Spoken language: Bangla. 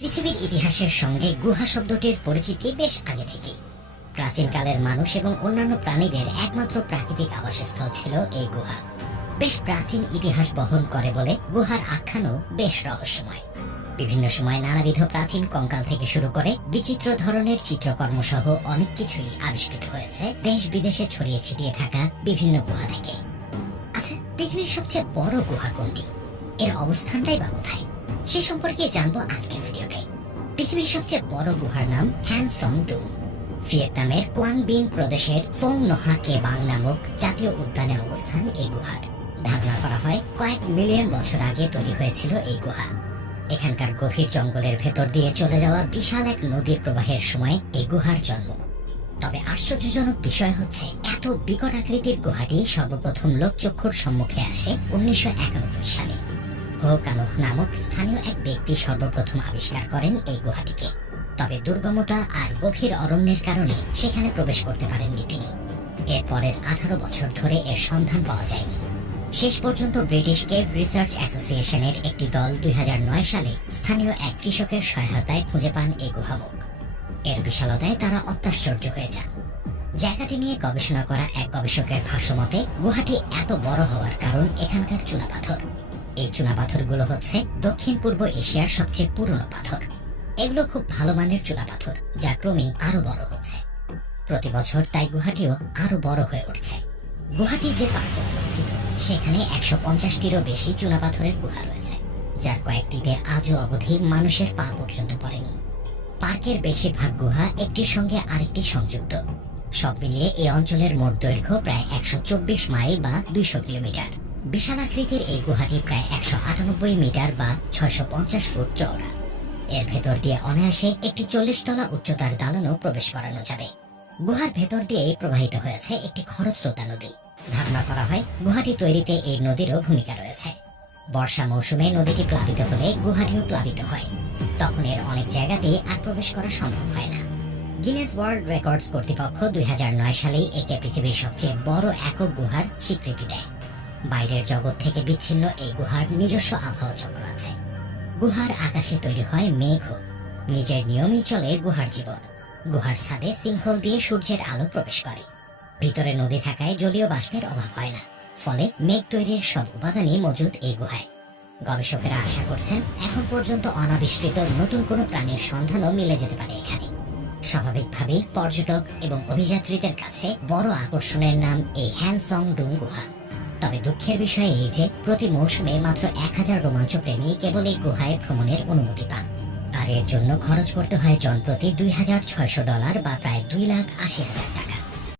পৃথিবীর ইতিহাসের সঙ্গে গুহা শব্দটির পরিচিতি বেশ আগে থেকেই। প্রাচীনকালের মানুষ এবং অন্যান্য প্রাণীদের একমাত্র প্রাকৃতিক আবাসস্থল ছিল এই গুহা। বেশ প্রাচীন ইতিহাস বহন করে বলে গুহার আখ্যানও বেশ রহস্যময়। বিভিন্ন সময় নানাবিধ প্রাচীন কঙ্কাল থেকে শুরু করে বিচিত্র ধরনের চিত্রকর্ম সহ অনেক কিছুই আবিষ্কৃত হয়েছে দেশ বিদেশে ছড়িয়ে ছিটিয়ে থাকা বিভিন্ন গুহা থেকে। আচ্ছা, পৃথিবীর সবচেয়ে বড় গুহা কোনটি, এর অবস্থানটাই বা কোথায়, সে সম্পর্কে জানবো আজকের ভিডিওতে। পৃথিবীর সবচেয়ে বড় গুহার নাম হ্যান সং ডুং। ভিয়েতনামের কোয়াং বিন প্রদেশের ফোং নোহা কে বাং নামক জাতীয় উদ্যানে অবস্থান এই গুহার। ধারণা করা হয় কয়েক মিলিয়ন বছর আগে তৈরি হয়েছিল এই গুহা। এখানকার গভীর জঙ্গলের ভেতর দিয়ে চলে যাওয়া বিশাল এক নদীর প্রবাহের সময় এই গুহার জন্ম। তবে আশ্চর্যজনক বিষয় হচ্ছে, এত বিকট আকৃতির গুহাটি সর্বপ্রথম লোকচক্ষুর সম্মুখে আসে 1991 সালে। হো কানোহ নামক স্থানীয় এক ব্যক্তি সর্বপ্রথম আবিষ্কার করেন এই গুহাটিকে। তবে দুর্গমতা আর গভীর অরণ্যের কারণে সেখানে প্রবেশ করতে পারেননি তিনি। এর পরের 18 বছর ধরে এর সন্ধান পাওয়া যায়নি। শেষ পর্যন্ত ব্রিটিশ কেভ রিসার্চ অ্যাসোসিয়েশনের একটি দল 2009 সালে স্থানীয় এক কৃষকের সহায়তায় খুঁজে পান এই গুহামুখ। এর বিশালতায় তারা অত্যাশ্চর্য হয়ে যান। জায়গাটি নিয়ে গবেষণা করা এক গবেষকের ভাষ্যমতে, গুহাটি এত বড় হওয়ার কারণ এখানকার চুনাপাথর। এই চুনাপাথরগুলো হচ্ছে দক্ষিণ পূর্ব এশিয়ার সবচেয়ে পুরনো পাথর। এগুলো খুব ভালো মানের চুনাপাথর, যা ক্রমেই আরো বড় হচ্ছে। প্রতি বছর তাই গুহাটিও আরো বড় হয়ে উঠছে। গুহাটি যে পার্কে অবস্থিত, সেখানে 150টিরও বেশি চুনাপাথরের গুহা রয়েছে, যার কয়েকটিতে আজও অবধি মানুষের পা পর্যন্ত পড়েনি। পার্কের বেশিরভাগ গুহা একটির সঙ্গে আরেকটি সংযুক্ত। সব মিলিয়ে এই অঞ্চলের মোট দৈর্ঘ্য প্রায় 124 মাইল বা 200 কিলোমিটার। বিশাল আকৃতির এই গুহাটি প্রায় 198 মিটার বা 650 ফুট চওড়া। এর ভেতর দিয়ে অনায়াসে একটি 40 তলা উচ্চতার দালানও প্রবেশ করানো যাবে। গুহার ভেতর দিয়ে প্রবাহিত হয়েছে একটি খরস্রোতা নদী। ধারণা করা হয় গুহাটি তৈরিতে এই নদীরও ভূমিকা রয়েছে। বর্ষা মৌসুমে নদীটি প্লাবিত হলে গুহাটিও প্লাবিত হয়। তখন এর অনেক জায়গাতেই আর প্রবেশ করা সম্ভব হয় না। গিনেস ওয়ার্ল্ড রেকর্ডস কর্তৃপক্ষ 2009 সালেই একে পৃথিবীর সবচেয়ে বড় একক গুহার স্বীকৃতি দেয়। বাইরের জগৎ থেকে বিচ্ছিন্ন এই গুহার নিজস্ব আবহাওয়া চক্র আছে। গুহার আকাশে তৈরি হয় মেঘ। নিজের নিয়মেই চলে গুহার জীবন। গুহার ছাদে সিঙ্কহোল দিয়ে সূর্যের আলো প্রবেশ করে। ভিতরে নদী থাকায় জলীয় বাষ্পের অভাব হয় না, ফলে মেঘ তৈরির সব উপাদানই মজুদ এই গুহায়। গবেষকেরা আশা করছেন এখন পর্যন্ত অনাবিষ্কৃত নতুন কোনো প্রাণীর সন্ধানও মিলে যেতে পারে এখানে। স্বাভাবিকভাবেই পর্যটক এবং অভিযাত্রীদের কাছে বড় আকর্ষণের নাম এই হ্যান সং ডুং গুহা। তবে দুঃখের বিষয় এই যে প্রতি মৌসুমে মাত্র 1000 রোমাঞ্চ প্রেমী কেবল এই গুহায় ভ্রমণের অনুমতি পান। আর এর জন্য খরচ করতে হয় জনপ্রতি $2600 বা প্রায় 2,80,000 টাকা।